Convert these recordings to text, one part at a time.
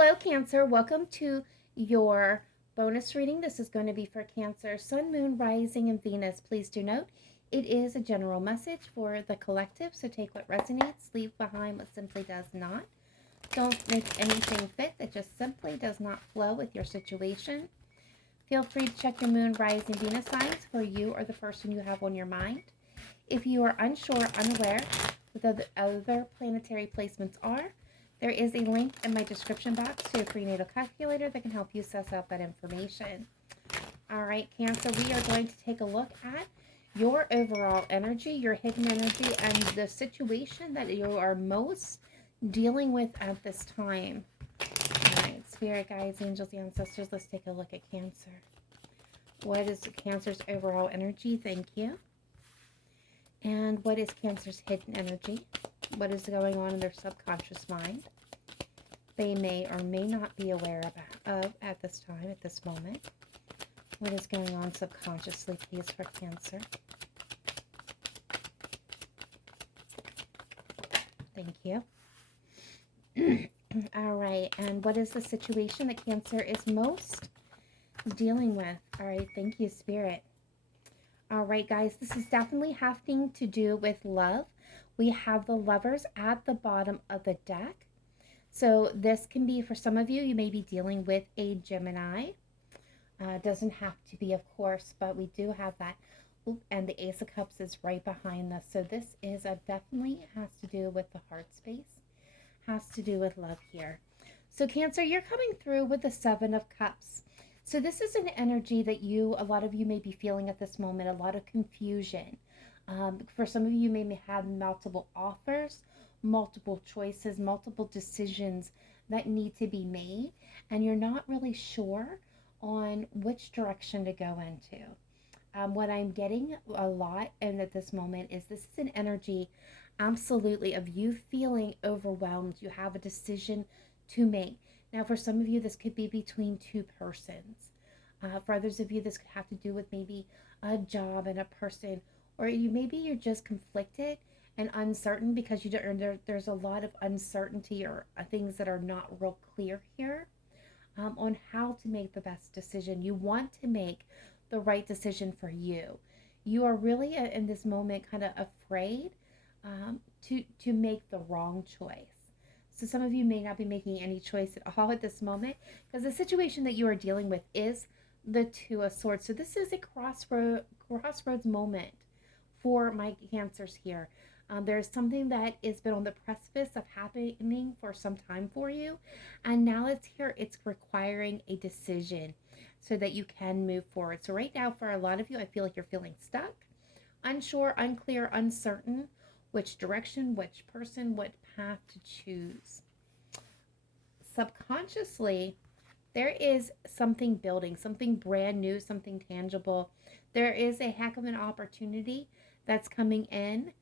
Hello, Cancer. Welcome to your bonus reading. This is going to be for Cancer, Sun, Moon, Rising, and Venus. Please do note, it is a general message for the collective, so take what resonates, leave behind what simply does not. Don't make anything fit that just simply does not flow with your situation. Feel free to check your Moon, Rising, Venus signs for you or the person you have on your mind. If you are unsure, unaware what the other planetary placements are, there is a link in my description box to a prenatal calculator that can help you suss out that information. All right, Cancer, we are going to take a look at your overall energy, your hidden energy, and the situation that you are most dealing with at this time. All right, Spirit Guides, Angels, Ancestors, let's take a look at Cancer. What is Cancer's overall energy? Thank you. And what is Cancer's hidden energy? What is going on in their subconscious mind they may or may not be aware of at this time, at this moment? What is going on subconsciously, please, for Cancer? Thank you. All right, and what is the situation that Cancer is most dealing with? All right, thank you, Spirit. All right, guys, this is definitely having to do with love. We have the Lovers at the bottom of the deck. So this can be, for some of you, you may be dealing with a Gemini. Doesn't have to be, of course, but we do have that. Oop, and the Ace of Cups is right behind us. So this is definitely has to do with the heart space. Has to do with love here. So Cancer, you're coming through with the Seven of Cups. So this is an energy that a lot of you may be feeling at this moment, a lot of confusion. For some of you may have multiple offers, multiple choices, multiple decisions that need to be made, and you're not really sure on which direction to go into. What I'm getting a lot and at this moment is this is an energy absolutely of you feeling overwhelmed. You have a decision to make. Now, for some of you, this could be between two persons. For others of you, this could have to do with maybe a job and a person, or maybe you're just conflicted and uncertain because there's a lot of uncertainty or things that are not real clear here on how to make the best decision. You want to make the right decision for you. You are really in this moment kind of afraid to make the wrong choice. So some of you may not be making any choice at all at this moment because the situation that you are dealing with is the Two of Swords. So this is a crossroads moment for my Cancers here. There's something that has been on the precipice of happening for some time for you. And now it's here. It's requiring a decision so that you can move forward. So right now, for a lot of you, I feel like you're feeling stuck, unsure, unclear, uncertain. Which direction, which person, what path to choose. Subconsciously, there is something building, something brand new, something tangible. There is a heck of an opportunity that's coming in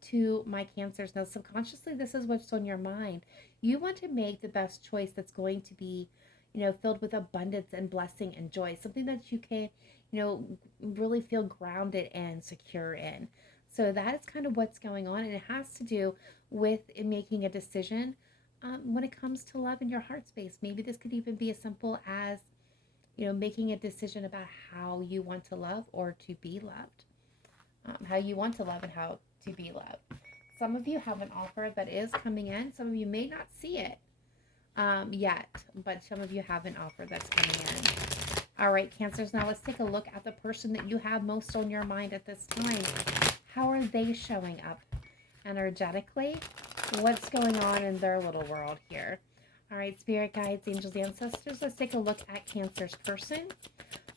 to my Cancers. Now, subconsciously, this is what's on your mind. You want to make the best choice that's going to be, filled with abundance and blessing and joy. Something that you can, really feel grounded and secure in. So that is kind of what's going on, and it has to do with making a decision when it comes to love in your heart space. Maybe this could even be as simple as, making a decision about how you want to love or to be loved, how you want to love and how to be loved. Some of you have an offer that is coming in. Some of you may not see it yet, but some of you have an offer that's coming in. All right, Cancers, now let's take a look at the person that you have most on your mind at this time. How are they showing up energetically? What's going on in their little world here? All right, Spirit Guides, Angels, Ancestors, let's take a look at Cancer's person.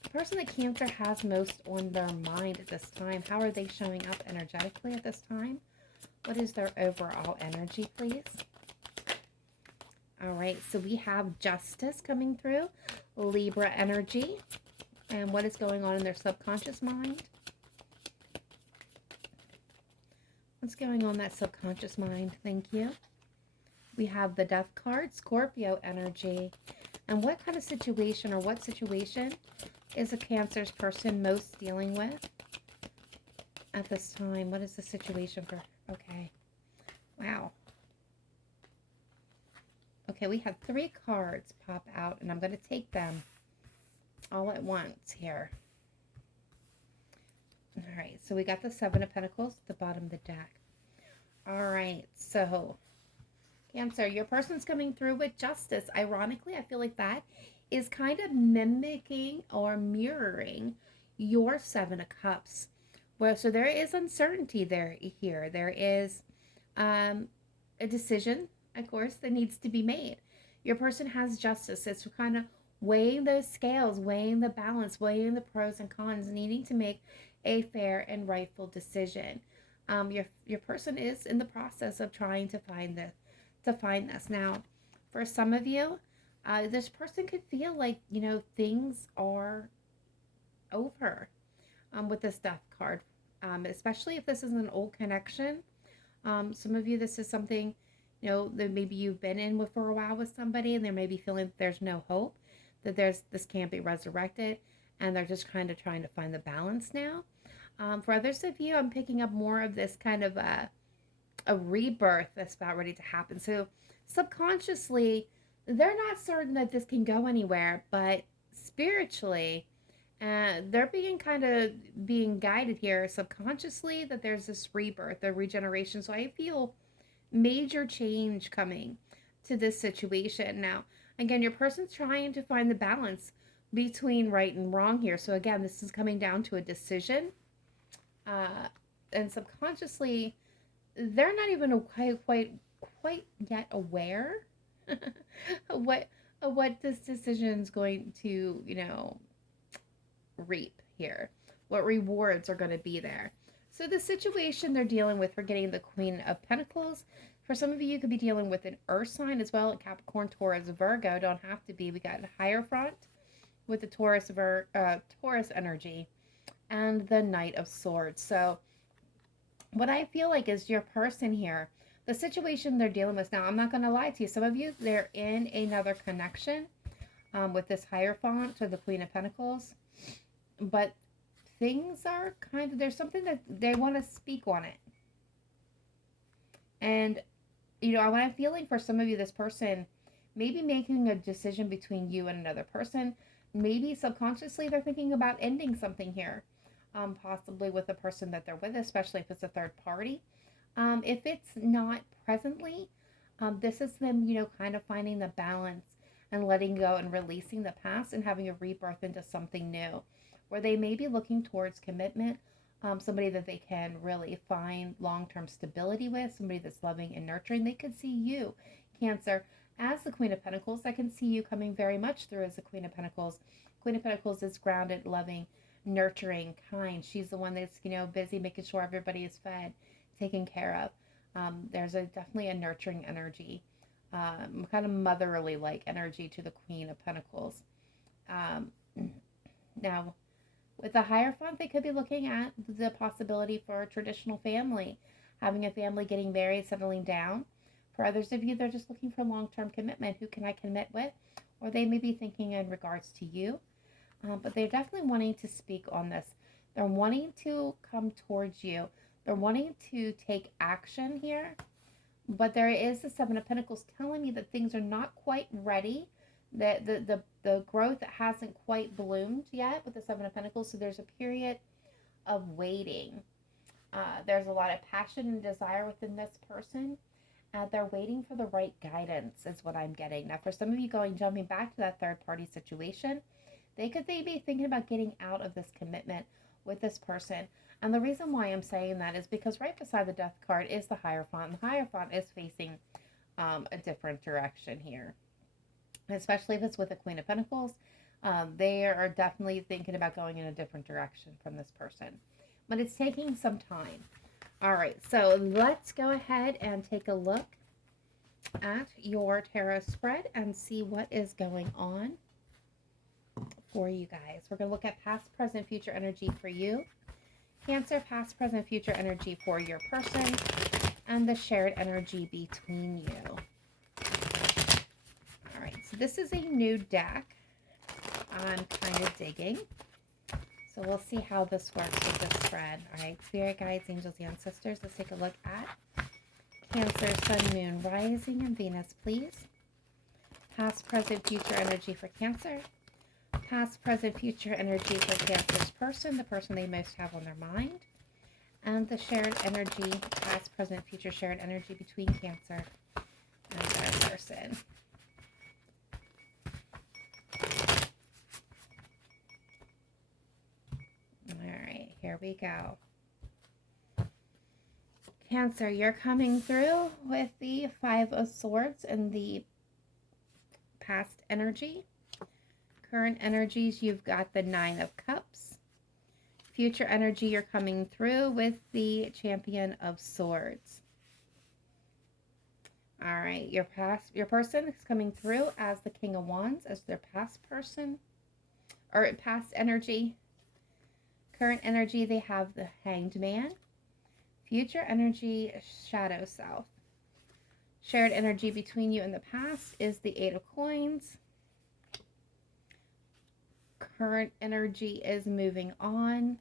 The person that Cancer has most on their mind at this time. How are they showing up energetically at this time? What is their overall energy, please? All right, so we have Justice coming through, Libra energy, and what is going on in their subconscious mind? What's going on in that subconscious mind? Thank you. We have the Death card, Scorpio energy. And what kind of situation or what situation is a Cancer's person most dealing with at this time? What is the situation for? Okay. Wow. Okay, we had 3 cards pop out, and I'm going to take them all at once here. All right, so we got the 7 of Pentacles at the bottom of the deck. All right, so Cancer, your person's coming through with justice. Ironically, I feel like that is kind of mimicking or mirroring your 7 of Cups. Well, so there is uncertainty here. There is a decision, of course, that needs to be made. Your person has justice. It's kind of weighing those scales, weighing the balance, weighing the pros and cons, needing to make a fair and rightful decision. Your person is in the process of trying to find this. Now, for some of you, this person could feel like, things are over with this Death card, especially if this is an old connection. Some of you, this is something, that maybe you've been in with for a while with somebody, and they may be feeling that there's no hope, that this can't be resurrected, and they're just kind of trying to find the balance now. For others of you, I'm picking up more of this kind of a rebirth that's about ready to happen. So subconsciously, they're not certain that this can go anywhere, but spiritually, they're being guided here subconsciously that there's this rebirth, a regeneration. So I feel major change coming to this situation. Now, again, your person's trying to find the balance between right and wrong here. So again, this is coming down to a decision. And subconsciously, they're not even quite yet aware of what this decision is going to, reap here, what rewards are going to be there. So the situation they're dealing with, we're getting the Queen of Pentacles. For some of you, you could be dealing with an earth sign as well, Capricorn, Taurus, Virgo. Don't have to be. We got a Hierophant with the Taurus energy, and the Knight of Swords. So what I feel like is your person here, the situation they're dealing with now, I'm not going to lie to you, some of you, they're in another connection with this Hierophant or the Queen of Pentacles, but things are there's something that they want to speak on it. And, what I'm feeling for some of you, this person may be making a decision between you and another person. Maybe subconsciously they're thinking about ending something here. Possibly with the person that they're with, especially if it's a third party. If it's not presently, this is them, kind of finding the balance and letting go and releasing the past and having a rebirth into something new, where they may be looking towards commitment, somebody that they can really find long-term stability with, somebody that's loving and nurturing. They could see you, Cancer, as the Queen of Pentacles. I can see you coming very much through as the Queen of Pentacles. Queen of Pentacles is grounded, loving, nurturing, kind. She's the one that's busy making sure everybody is fed, taken care of. There's definitely a nurturing energy, kind of motherly like energy to the Queen of Pentacles. Now with the Hierophant, they could be looking at the possibility for a traditional family, having a family, getting married, settling down. For others of you, they're just looking for long-term commitment. Who can I commit with? Or they may be thinking in regards to you. But they're definitely wanting to speak on this. They're wanting to come towards you. They're wanting to take action here. But there is the 7 of Pentacles telling me that things are not quite ready. That the growth hasn't quite bloomed yet with the 7 of Pentacles. So there's a period of waiting. There's a lot of passion and desire within this person. They're waiting for the right guidance is what I'm getting. Now, for some of you jumping back to that third party situation, they be thinking about getting out of this commitment with this person. And the reason why I'm saying that is because right beside the Death card is the Hierophant. The Hierophant is facing a different direction here. Especially if it's with the Queen of Pentacles. They are definitely thinking about going in a different direction from this person. But it's taking some time. All right, so let's go ahead and take a look at your tarot spread and see what is going on for you guys. We're going to look at past, present, future energy for you. Cancer, past, present, future energy for your person, and the shared energy between you. All right, so this is a new deck. I'm kind of digging. So we'll see how this works with this spread. All right, spirit guides, angels, ancestors. Let's take a look at Cancer, Sun, Moon, Rising, and Venus, please. Past, present, future energy for Cancer. Past, present, future energy for Cancer's person, the person they most have on their mind. And the shared energy, past, present, future shared energy between Cancer and their person. All right, here we go. Cancer, you're coming through with the Five of Swords and the past energy. Current energies, you've got the Nine of Cups. Future energy, you're coming through with the Champion of Swords. All right, your person is coming through as the King of Wands, as their past person, or past energy. Current energy, they have the Hanged Man. Future energy, Shadow Self. Shared energy between you and the past is the Eight of Coins. Current energy is moving on.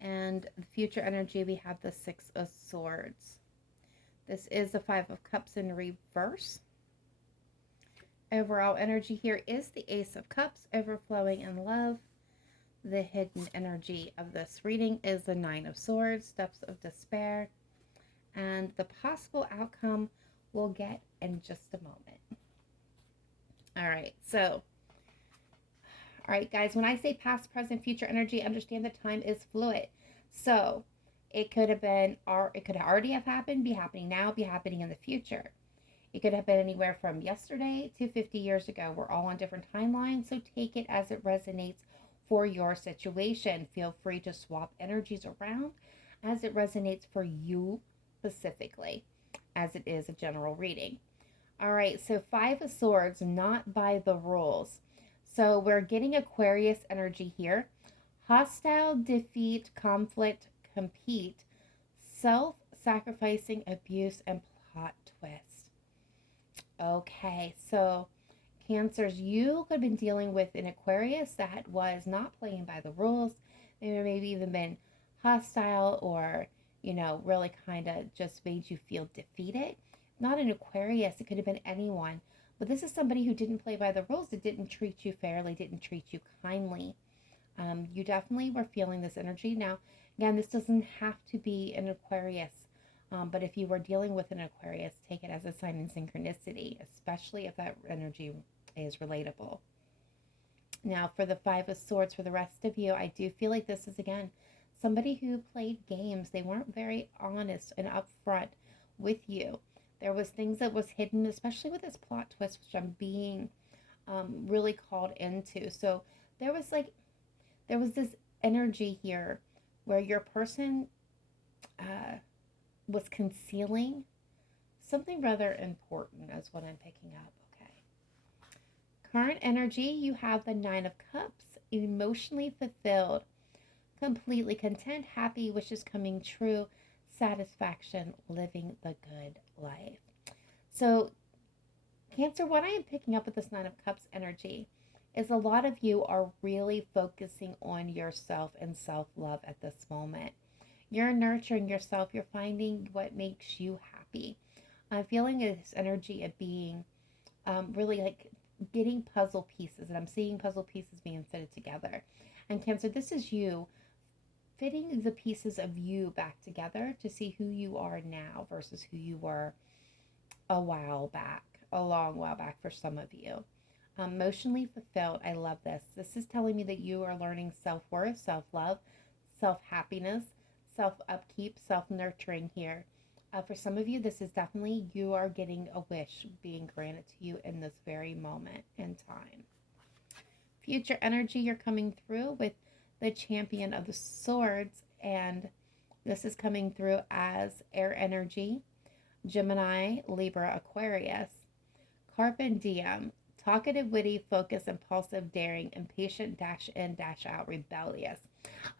And the future energy, we have the Six of Swords. This is the Five of Cups in reverse. Overall energy here is the Ace of Cups, overflowing in love. The hidden energy of this reading is the Nine of Swords, Steps of Despair. And the possible outcome we'll get in just a moment. All right, so, all right, guys, when I say past, present, future energy, understand that time is fluid. So it could have been, or it could already have happened, be happening now, be happening in the future. It could have been anywhere from yesterday to 50 years ago. We're all on different timelines, so take it as it resonates for your situation. Feel free to swap energies around as it resonates for you specifically, as it is a general reading. All right, so Five of Swords, not by the rules. So we're getting Aquarius energy here. Hostile, defeat, conflict, compete, self-sacrificing, abuse, and plot twist. Okay, so Cancers, you could have been dealing with an Aquarius that was not playing by the rules. They maybe even been hostile or, you know, really kind of just made you feel defeated. Not an Aquarius, it could have been anyone. But this is somebody who didn't play by the rules, that didn't treat you fairly, didn't treat you kindly. You definitely were feeling this energy. Now, again, this doesn't have to be an Aquarius. But if you were dealing with an Aquarius, take it as a sign in synchronicity, especially if that energy is relatable. Now, for the Five of Swords, for the rest of you, I do feel like this is, again, somebody who played games. They weren't very honest and upfront with you. There was things that was hidden, especially with this plot twist, which I'm being really called into. So there was this energy here where your person was concealing something rather important, is what I'm picking up. Okay. Current energy, you have the Nine of Cups, emotionally fulfilled, completely content, happy, wishes coming true, satisfaction, living the good life. So, Cancer, what I am picking up with this Nine of Cups energy is a lot of you are really focusing on yourself and self-love at this moment. You're nurturing yourself. You're finding what makes you happy. I'm feeling this energy of being really like getting puzzle pieces. And I'm seeing puzzle pieces being fitted together. And Cancer, this is you fitting the pieces of you back together to see who you are now versus who you were a while back, a long while back for some of you. Emotionally fulfilled. I love this. This is telling me that you are learning self-worth, self-love, self-happiness, self-upkeep, self-nurturing here. For some of you, this is definitely you are getting a wish being granted to you in this very moment in time. Future energy, you're coming through with the Champion of the Swords, and this is coming through as air energy, Gemini, Libra, Aquarius. Carpe diem, talkative, witty, focused, impulsive, daring, impatient, dash in, dash out, rebellious.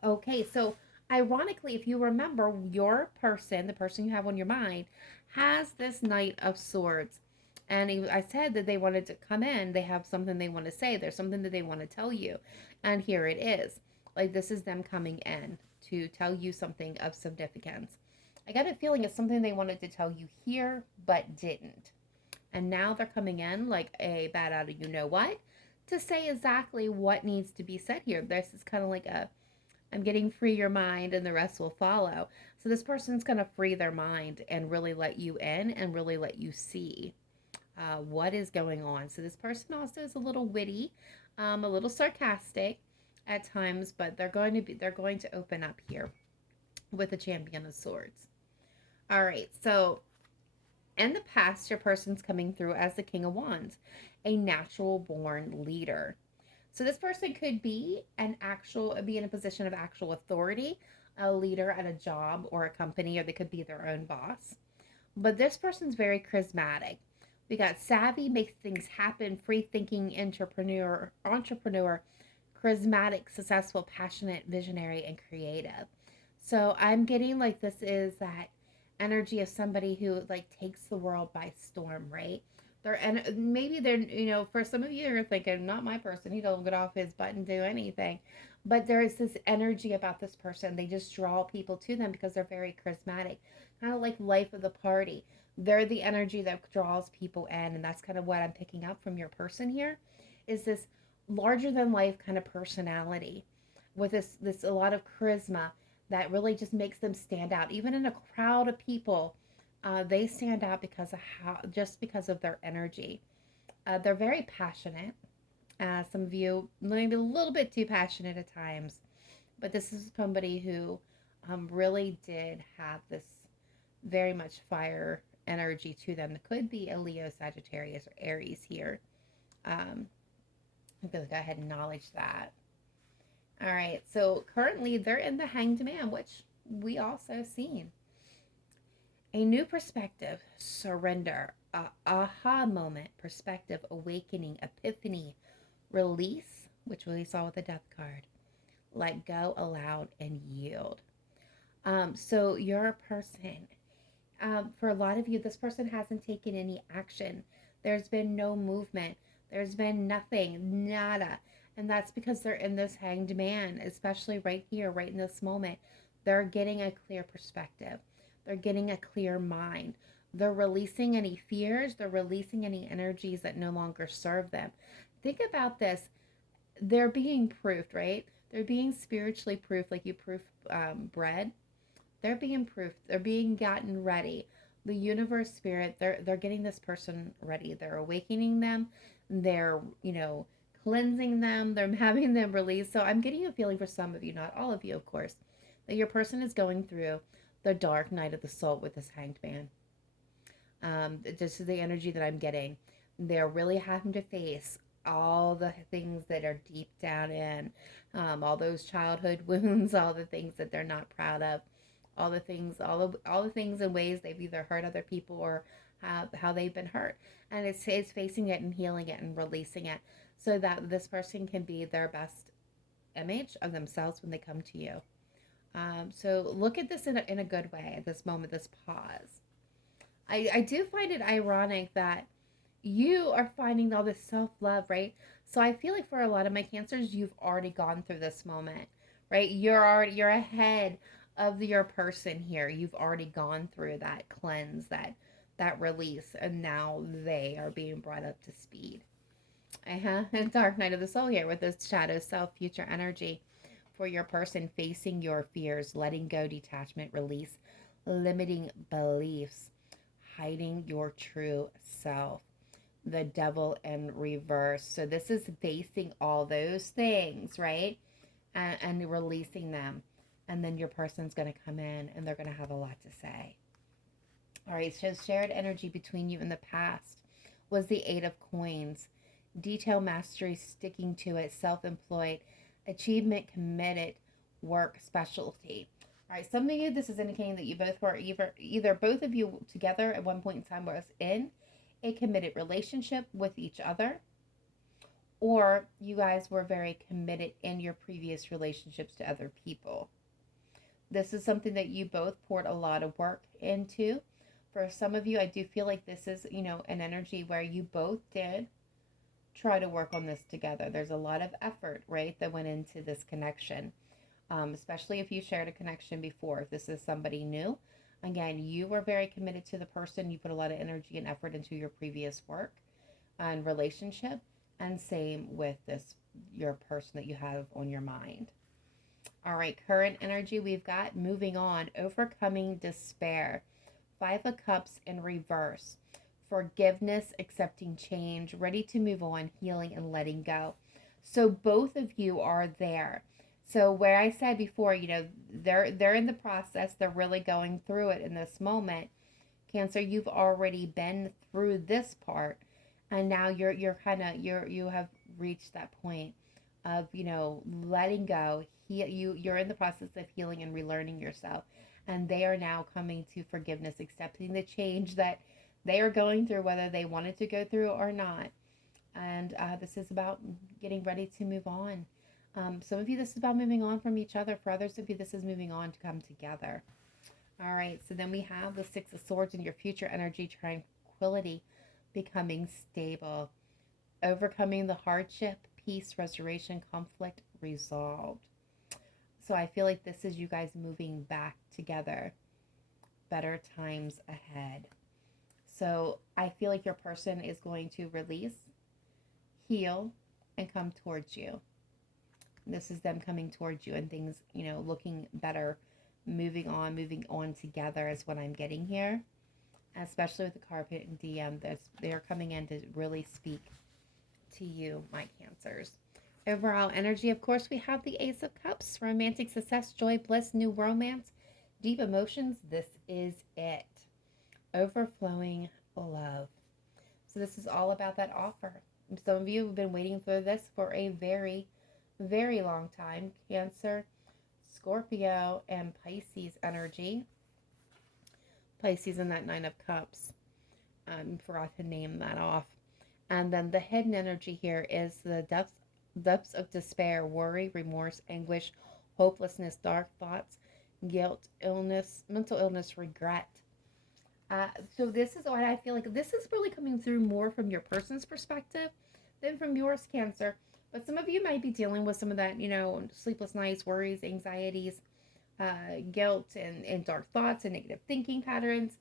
Okay, so ironically, if you remember, your person, the person you have on your mind, has this Knight of Swords. And I said that they wanted to come in. They have something they want to say. There's something that they want to tell you. And here it is. Like, this is them coming in to tell you something of significance. I got a feeling it's something they wanted to tell you here, but didn't. And now they're coming in like a bat out of you know what to say exactly what needs to be said here. This is kind of like a, I'm getting free your mind and the rest will follow. So this person's going to free their mind and really let you in and really let you see what is going on. So this person also is a little witty, a little sarcastic at times, but they're going to open up here with the Champion of Swords. All right, so in the past, your person's coming through as the King of Wands, a natural born leader. So this person could be be in a position of actual authority, a leader at a job or a company, or they could be their own boss. But this person's very charismatic. We got savvy, makes things happen, free thinking, entrepreneur, charismatic, successful, passionate, visionary, and creative. So I'm getting like this is that energy of somebody who like takes the world by storm, right? And maybe they're, for some of you are thinking, not my person, he don't get off his butt and do anything. But there is this energy about this person. They just draw people to them because they're very charismatic, kind of like life of the party. They're the energy that draws people in, and that's kind of what I'm picking up from your person here, is this larger than life kind of personality with this a lot of charisma that really just makes them stand out. Even in a crowd of people, they stand out because of their energy. They're very passionate. Some of you maybe a little bit too passionate at times, but this is somebody who really did have this very much fire energy to them. It could be a Leo, Sagittarius, or Aries here. I'm going to go ahead and acknowledge that. All right, so currently they're in the Hanged Man, which we also seen. A new perspective, surrender, aha moment, perspective, awakening, epiphany, release, which we saw with the Death card, let go, allow, and yield. So your person, for a lot of you, this person hasn't taken any action. There's been no movement. There's been nothing, nada. And that's because they're in this Hanged Man, especially right here, right in this moment. They're getting a clear perspective. They're getting a clear mind. They're releasing any fears. They're releasing any energies that no longer serve them. Think about this. They're being proofed, right? They're being spiritually proofed, like you proof bread. They're being proofed. They're being gotten ready. The universe, spirit, they're getting this person ready. They're awakening them. They're, cleansing them. They're having them release. So I'm getting a feeling for some of you, not all of you, of course, that your person is going through the dark night of the soul with this Hanged Man. This is the energy that I'm getting. They're really having to face all the things that are deep down in, all those childhood wounds, all the things that they're not proud of, all the things and ways they've either hurt other people or how they've been hurt. And it's facing it and healing it and releasing it so that this person can be their best image of themselves when they come to you. So look at this in a good way at this moment, this pause. I do find it ironic that you are finding all this self-love, right? So I feel like for a lot of my Cancers, you've already gone through this moment, right? You're ahead of your person here. You've already gone through that cleanse, that release, and now they are being brought up to speed. And Dark Night of the Soul here with this shadow self future energy for your person, facing your fears, letting go, detachment, release, limiting beliefs, hiding your true self, the Devil in reverse. So this is facing all those things, right? And releasing them. And then your person's going to come in and they're going to have a lot to say. All right, so shared energy between you in the past was the Eight of Coins. Detail, mastery, sticking to it, self-employed, achievement, committed, work, specialty. All right, some of you, this is indicating that you both were either both of you together at one point in time was in a committed relationship with each other, or you guys were very committed in your previous relationships to other people. This is something that you both poured a lot of work into. For some of you, I do feel like this is, an energy where you both did try to work on this together. There's a lot of effort, right, that went into this connection, especially if you shared a connection before. If this is somebody new, Again, you were very committed to the person. You put a lot of energy and effort into your previous work and relationship. And same with this, your person that you have on your mind. All right, current energy we've got moving on, overcoming despair. Five of Cups in reverse. Forgiveness, accepting change, ready to move on, healing, and letting go. So both of you are there. So where I said before, they're in the process. They're really going through it in this moment. Cancer, you've already been through this part, and now you have reached that point of letting go. You're in the process of healing and relearning yourself, and they are now coming to forgiveness, accepting the change that they are going through, whether they wanted to go through or not. And this is about getting ready to move on. Some of you, this is about moving on from each other. For others of you, this is moving on to come together. All right, so then we have the Six of Swords in your future energy, tranquility, becoming stable, overcoming the hardship, peace, restoration, conflict, resolved. So I feel like this is you guys moving back together, better times ahead. So I feel like your person is going to release, heal, and come towards you. This is them coming towards you and things, looking better, moving on together is what I'm getting here. Especially with the carpet and DM, they're coming in to really speak to you, my Cancers. Overall energy, of course, we have the Ace of Cups, romantic success, joy, bliss, new romance, deep emotions. This is it. Overflowing love. So this is all about that offer. Some of you have been waiting for this for a very, very long time. Cancer, Scorpio, and Pisces energy. Pisces and that Nine of Cups. Forgot to name that off. And then the hidden energy here is the depths of despair, worry, remorse, anguish, hopelessness, dark thoughts, guilt, illness, mental illness, regret. So this is what I feel like. This is really coming through more from your person's perspective than from yours, Cancer. But some of you might be dealing with some of that, sleepless nights, worries, anxieties, guilt, and dark thoughts and negative thinking patterns,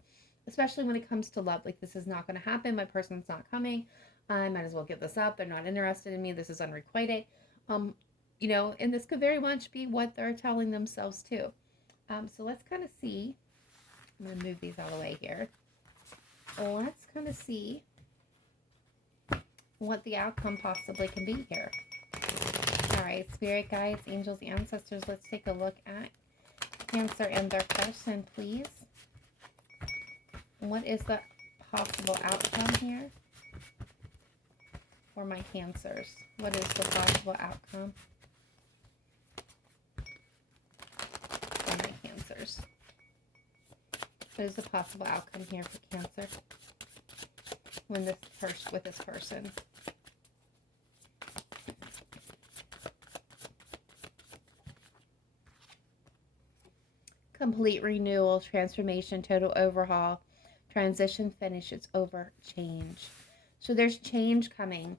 especially when it comes to love. Like, this is not going to happen. My person's not coming. I might as well give this up. They're not interested in me. This is unrequited. And this could very much be what they're telling themselves too. So let's kind of see. I'm going to move these out of the way here. Let's kind of see what the outcome possibly can be here. All right, spirit guides, angels, ancestors, let's take a look at Cancer and their person, please. What is the possible outcome here for my Cancers? What is the possible outcome for my Cancers? What is the possible outcome here for Cancer when with this person? Complete renewal, transformation, total overhaul, transition, finish, it's over, change. So there's change coming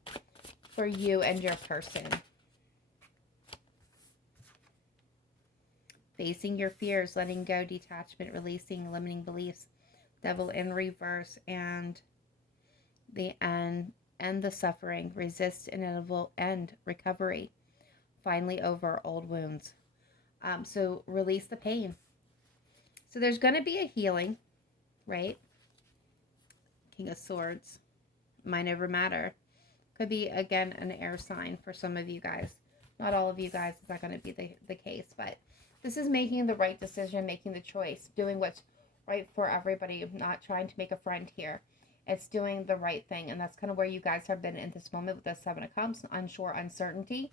for you and your person. Facing your fears, letting go, detachment, releasing, limiting beliefs, devil in reverse, and the end the suffering, resist inevitable end, recovery, finally over old wounds. So release the pain. So there's going to be a healing, right? King of Swords, mind over matter. Could be, again, an air sign for some of you guys. Not all of you guys, it's not going to be the case, but this is making the right decision, making the choice, doing what's right for everybody, not trying to make a friend here. It's doing the right thing, and that's kind of where you guys have been in this moment with the Seven of Cups, unsure, uncertainty.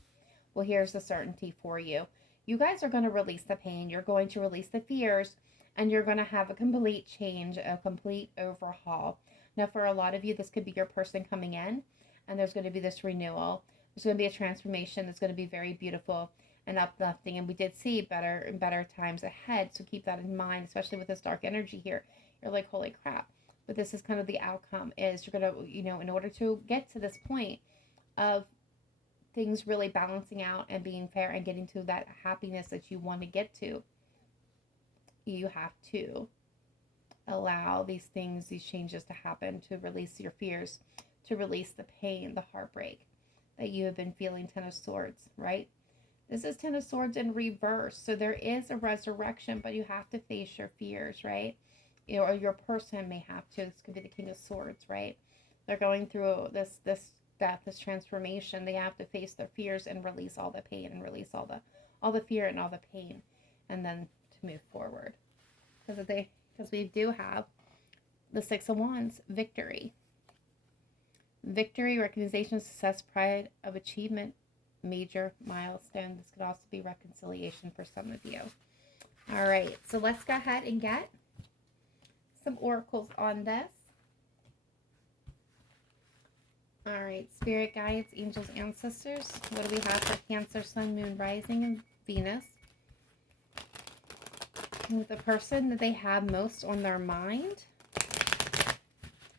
Well, here's the certainty for you. You guys are going to release the pain. You're going to release the fears, and you're going to have a complete change, a complete overhaul. Now, for a lot of you, this could be your person coming in, and there's going to be this renewal. There's going to be a transformation that's going to be very beautiful and uplifting, and we did see better and better times ahead, so keep that in mind, especially with this dark energy here. You're like, holy crap. But this is kind of the outcome is you're going to, in order to get to this point of things really balancing out and being fair and getting to that happiness that you want to get to, you have to allow these things, these changes to happen, to release your fears, to release the pain, the heartbreak that you have been feeling. Ten of Swords, right? This is Ten of Swords in reverse. So there is a resurrection, but you have to face your fears, right? You know, or your person may have to. This could be the King of Swords, right? They're going through this death, this transformation. They have to face their fears and release all the pain and release all the fear and all the pain, and then to move forward. Because we do have the Six of Wands, victory. Victory, recognition, success, pride of achievement, major milestone. This could also be reconciliation for some of you. All right, so let's go ahead and get some oracles on this. All right, spirit guides, angels, ancestors. What do we have for Cancer, Sun, Moon, Rising, and Venus? With the person that they have most on their mind.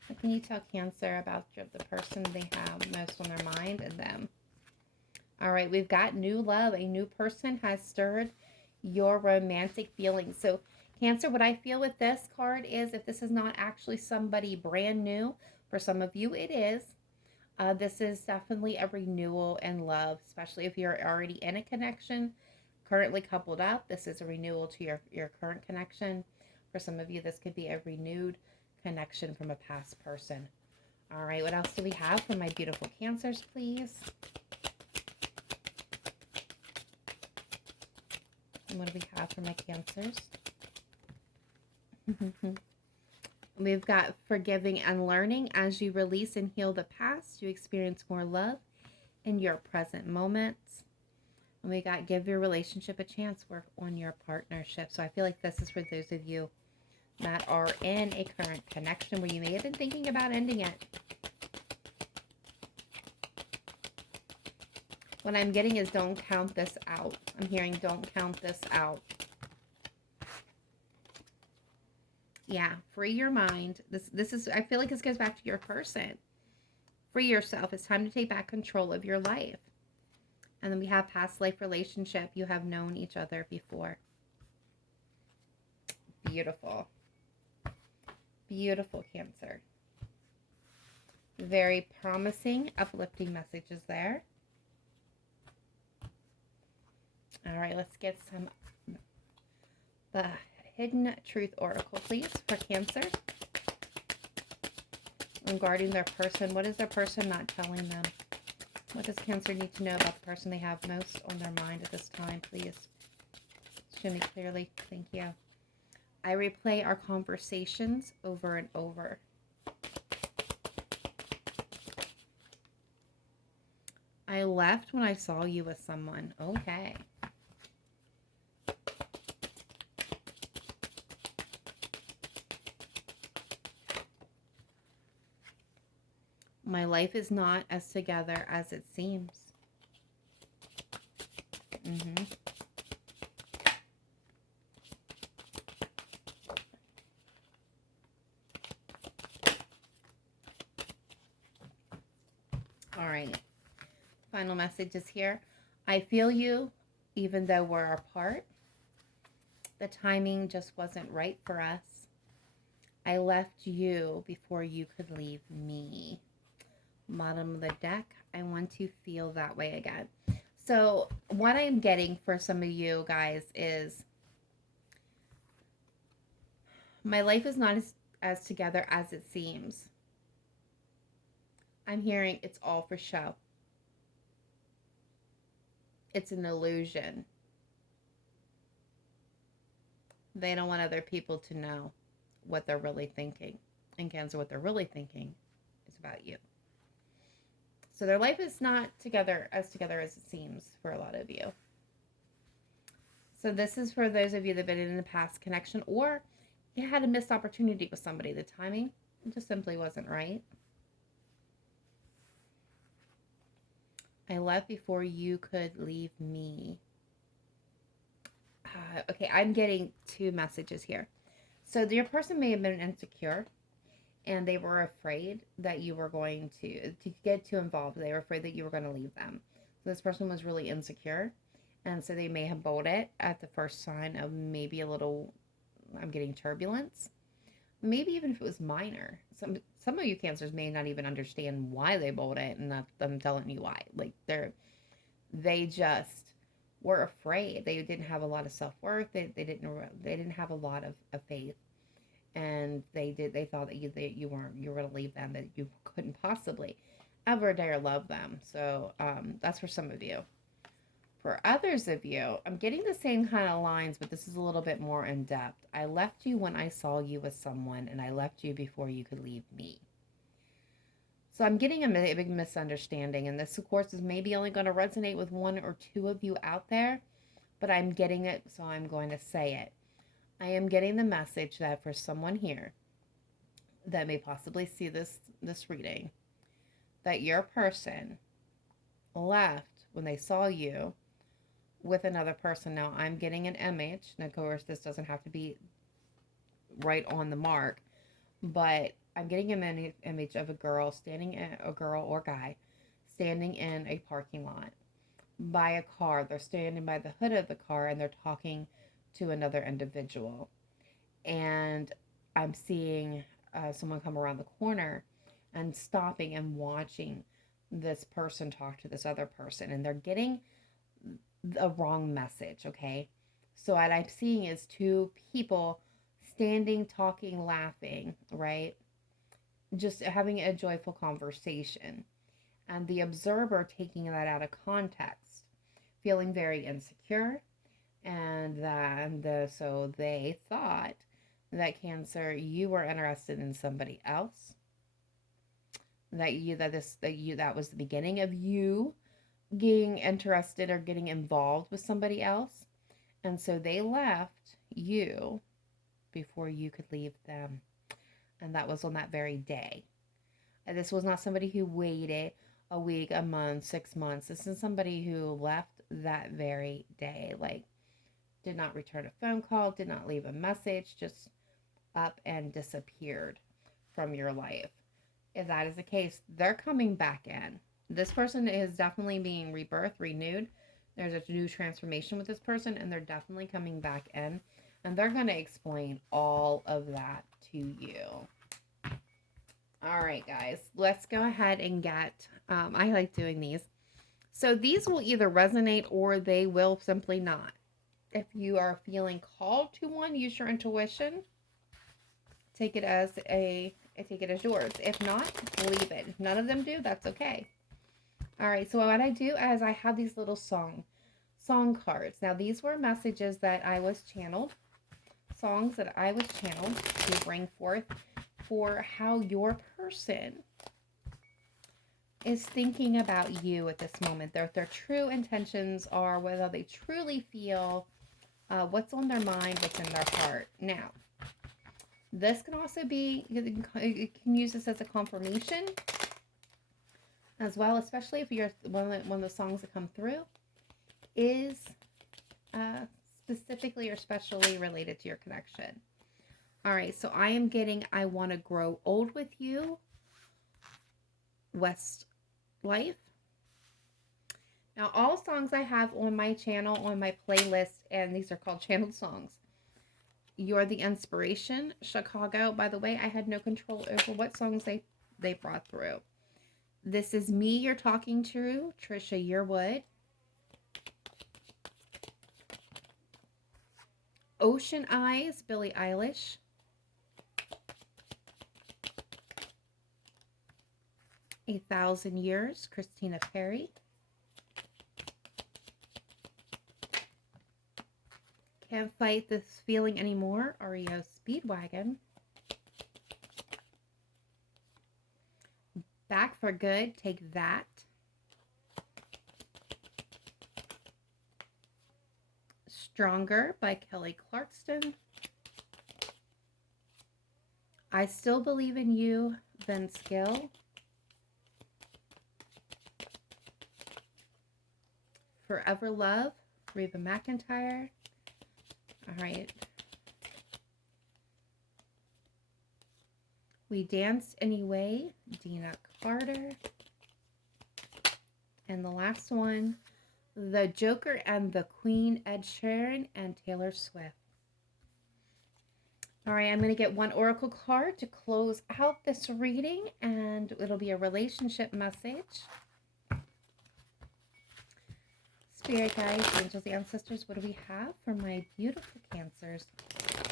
What can you tell Cancer about the person they have most on their mind and them? All right, we've got new love. A new person has stirred your romantic feelings. So Cancer, what I feel with this card is, if this is not actually somebody brand new, for some of you it is. This is definitely a renewal in love, especially if you're already in a connection, currently coupled up. This is a renewal to your current connection. For some of you, this could be a renewed connection from a past person. All right, what else do we have for my beautiful Cancers, please? And what do we have for my Cancers? We've got forgiving and learning. As you release and heal the past, you experience more love in your present moments. And we got give your relationship a chance, work on your partnership. So I feel like this is for those of you that are in a current connection where you may have been thinking about ending it. What I'm getting is don't count this out. I'm hearing don't count this out. Yeah, free your mind. This is, I feel like this goes back to your person. Free yourself. It's time to take back control of your life. And then we have past life relationship. You have known each other before. Beautiful. Beautiful, Cancer. Very promising, uplifting messages there. All right, let's get some the Hidden Truth Oracle, please, for Cancer. Regarding their person, what is their person not telling them? What does Cancer need to know about the person they have most on their mind at this time, please? Show me clearly. Thank you. I replay our conversations over and over. I left when I saw you with someone. Okay. My life is not as together as it seems. All right. Final messages here. I feel you, even though we're apart. The timing just wasn't right for us. I left you before you could leave me. Bottom of the deck, I want to feel that way again. So what I'm getting for some of you guys is my life is not as together as it seems. I'm hearing it's all for show. It's an illusion. They don't want other people to know what they're really thinking. And Cancer, what they're really thinking is about you. So their life is not together as it seems for a lot of you. So this is for those of you that have been in a past connection, or you had a missed opportunity with somebody. The timing just simply wasn't right. I left before you could leave me. Okay, I'm getting two messages here. So your person may have been insecure, and they were afraid that you were going to get too involved. They were afraid that you were going to leave them. So this person was really insecure, and so they may have bolted at the first sign of maybe a little, I'm getting turbulence. maybe even if it was minor. Some of you Cancers may not even understand why they bowled it, and I'm telling you why. Like they just were afraid. They didn't have a lot of self-worth. They didn't have a lot of faith, and they thought that you were going to leave them, that you couldn't possibly ever dare love them. So that's for some of you. For others of you, I'm getting the same kind of lines, but this is a little bit more in depth. I left you when I saw you with someone, and I left you before you could leave me. So I'm getting a big misunderstanding, and this, of course, is maybe only going to resonate with one or two of you out there, but I'm getting it, so I'm going to say it. I am getting the message that for someone here that may possibly see this reading, that your person left when they saw you with another person. Now, I'm getting an image, and of course, this doesn't have to be right on the mark, but I'm getting an image of a girl or guy standing in a parking lot by a car. They're standing by the hood of the car, and they're talking to another individual. And I'm seeing someone come around the corner and stopping and watching this person talk to this other person, and they're getting a wrong message, okay? So what I'm seeing is two people standing, talking, laughing, right? Just having a joyful conversation. And the observer taking that out of context, feeling very insecure. And so they thought that Cancer, you were interested in somebody else. That was the beginning of you getting interested or getting involved with somebody else. And so they left you before you could leave them. And that was on that very day. And this was not somebody who waited a week, a month, 6 months. This is somebody who left that very day. Like, did not return a phone call, did not leave a message, just up and disappeared from your life. If that is the case, they're coming back in. This person is definitely being rebirthed, renewed. There's a new transformation with this person, and they're definitely coming back in. And they're going to explain all of that to you. All right, guys, let's go ahead and get, I like doing these. So these will either resonate or they will simply not. If you are feeling called to one, use your intuition. Take it as yours. If not, leave it. If none of them do, that's okay. All right, so what I do is I have these little song cards. Now, these were messages that I was channeled, songs that I was channeled to bring forth for how your person is thinking about you at this moment. Their true intentions are, whether they truly feel what's on their mind, what's in their heart. Now, this can also be, you can use this as a confirmation as well, especially if you're one of the songs that come through is specifically or specially related to your connection. All right, so I am getting I Want to Grow Old with You, West Life. Now, all songs I have on my channel, on my playlist, and these are called channeled songs. You're the Inspiration, Chicago. By the way, I had no control over what songs they brought through. This Is Me You're Talking to, Trisha Yearwood. Ocean Eyes, Billie Eilish. A Thousand Years, Christina Perri. Can't Fight This Feeling Anymore, REO Speedwagon. Back for Good, Take That. Stronger by Kelly Clarkson. I Still Believe in You, Vince Gill. Forever Love, Reba McEntire. All right. We Dance Anyway, Dina Carter. And the last one, The Joker and the Queen, Ed Sheeran and Taylor Swift. All right, I'm going to get one oracle card to close out this reading, and it'll be a relationship message. Spirit guides, angels, ancestors, what do we have for my beautiful Cancers?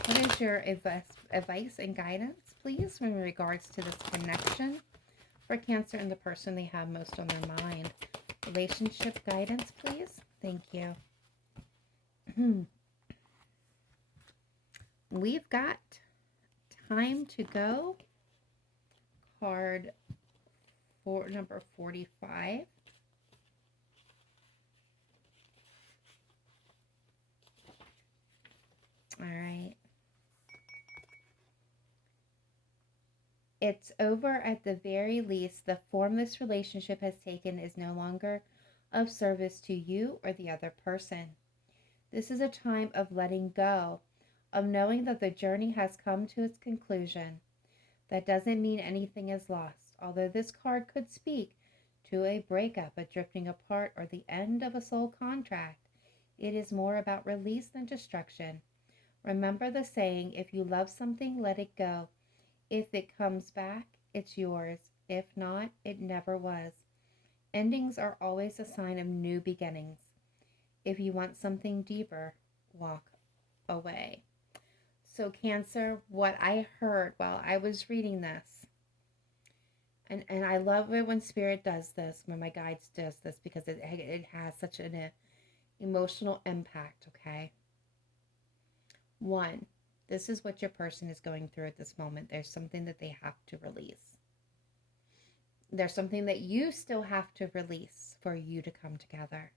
What is your advice and guidance, please, in regards to this connection for Cancer and the person they have most on their mind? Relationship guidance, please. Thank you. We've got time to go. Card for number 45. All right. It's over at the very least. The form this relationship has taken is no longer of service to you or the other person. This is a time of letting go, of knowing that the journey has come to its conclusion. That doesn't mean anything is lost, although this card could speak to a breakup, a drifting apart, or the end of a soul contract. It is more about release than destruction. Remember the saying, if you love something, let it go. If it comes back, it's yours. If not, it never was. Endings are always a sign of new beginnings. If you want something deeper, walk away. So Cancer, what I heard while I was reading this, and I love it when Spirit does this, when my guides does this, because it has such an emotional impact, okay? One, this is what your person is going through at this moment. There's something that they have to release. There's something that you still have to release for you to come together,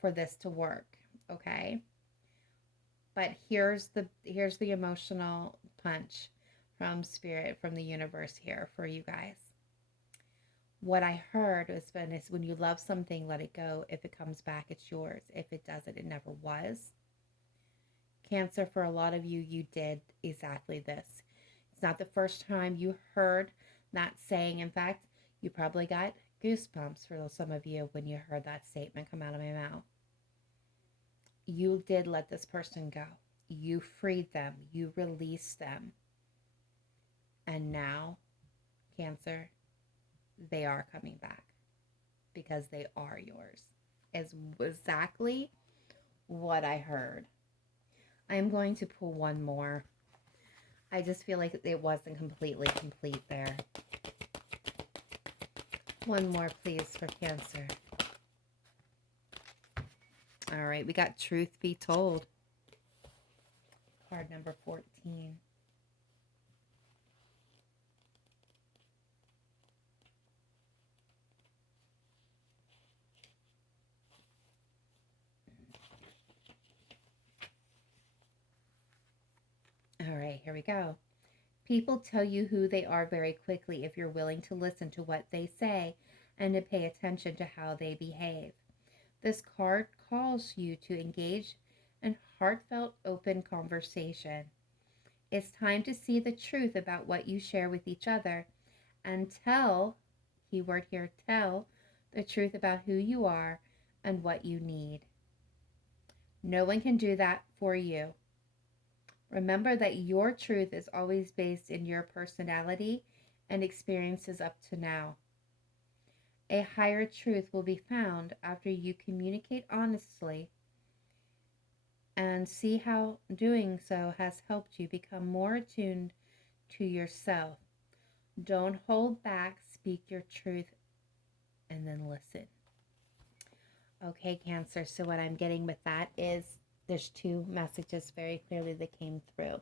for this to work, okay? But here's the emotional punch from Spirit, from the universe here for you guys. What I heard was when you love something, let it go. If it comes back, it's yours. If it doesn't, it never was. Cancer, for a lot of you, you did exactly this. It's not the first time you heard that saying. In fact, you probably got goosebumps for some of you when you heard that statement come out of my mouth. You did let this person go. You freed them. You released them. And now, Cancer, they are coming back because they are yours. Is exactly what I heard. I am going to pull one more. I just feel like it wasn't completely complete there. One more, please, for Cancer. All right, we got Truth Be Told. Card number 14. All right, here we go. People tell you who they are very quickly if you're willing to listen to what they say and to pay attention to how they behave. This card calls you to engage in heartfelt, open conversation. It's time to see the truth about what you share with each other and tell, keyword here, tell the truth about who you are and what you need. No one can do that for you. Remember that your truth is always based in your personality and experiences up to now. A higher truth will be found after you communicate honestly and see how doing so has helped you become more attuned to yourself. Don't hold back, speak your truth, and then listen. Okay, Cancer, so what I'm getting with that is there's two messages very clearly that came through.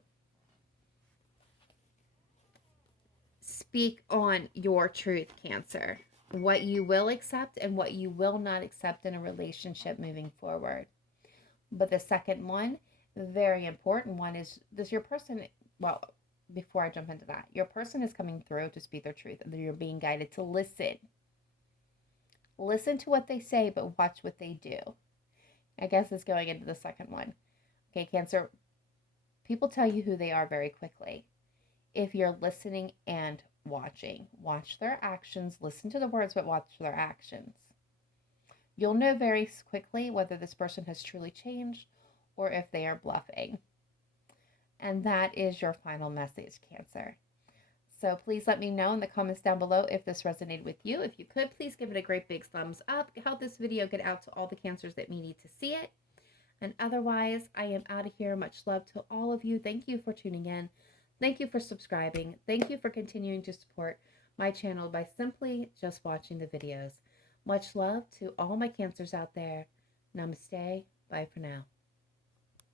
Speak on your truth, Cancer. What you will accept and what you will not accept in a relationship moving forward. But the second one, the very important one, is does your person, well, before I jump into that, your person is coming through to speak their truth and you're being guided to listen. Listen to what they say, but watch what they do. I guess it's going into the second one. Okay, Cancer, people tell you who they are very quickly. If you're listening and watching, watch their actions, listen to the words, but watch their actions. You'll know very quickly whether this person has truly changed or if they are bluffing. And that is your final message, Cancer. So please let me know in the comments down below if this resonated with you. If you could, please give it a great big thumbs up. Help this video get out to all the Cancers that may need to see it. And otherwise, I am out of here. Much love to all of you. Thank you for tuning in. Thank you for subscribing. Thank you for continuing to support my channel by simply just watching the videos. Much love to all my Cancers out there. Namaste. Bye for now.